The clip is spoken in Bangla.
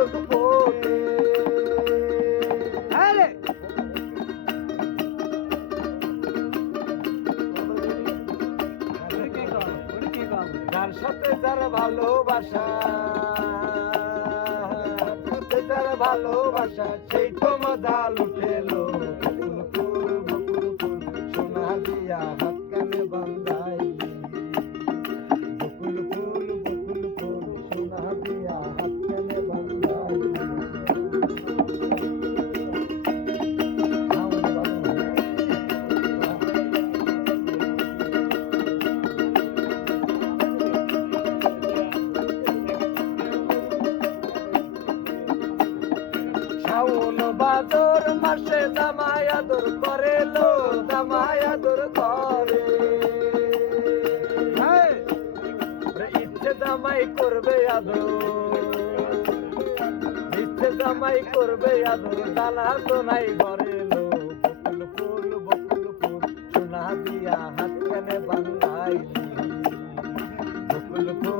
ঝলক ফোটে। যার সাথে যার ভালোবাসা, যার ভালোবাসা সেই তো মজা লুটেলো। বকুল ফুল বকুল ফুল সোনা দিয়া হাত কানে বান্ধাইলি। বকুল ফুল বকুল ফুল সোনা দিয়া হাত কানে বান্ধাইলি। শাওন ভাদর মাসে জামাই আদর করে লো, জামাই আদর করে। ইচ্ছে জামাই করবে আদর, ইচ্ছে জামাই করবে আদর, তালা তো নাই ঘরে লো। বকুল ফুল বকুল ফুল সোনা দিয়া হাত কানে বান্ধাইলি। বকুল ফুল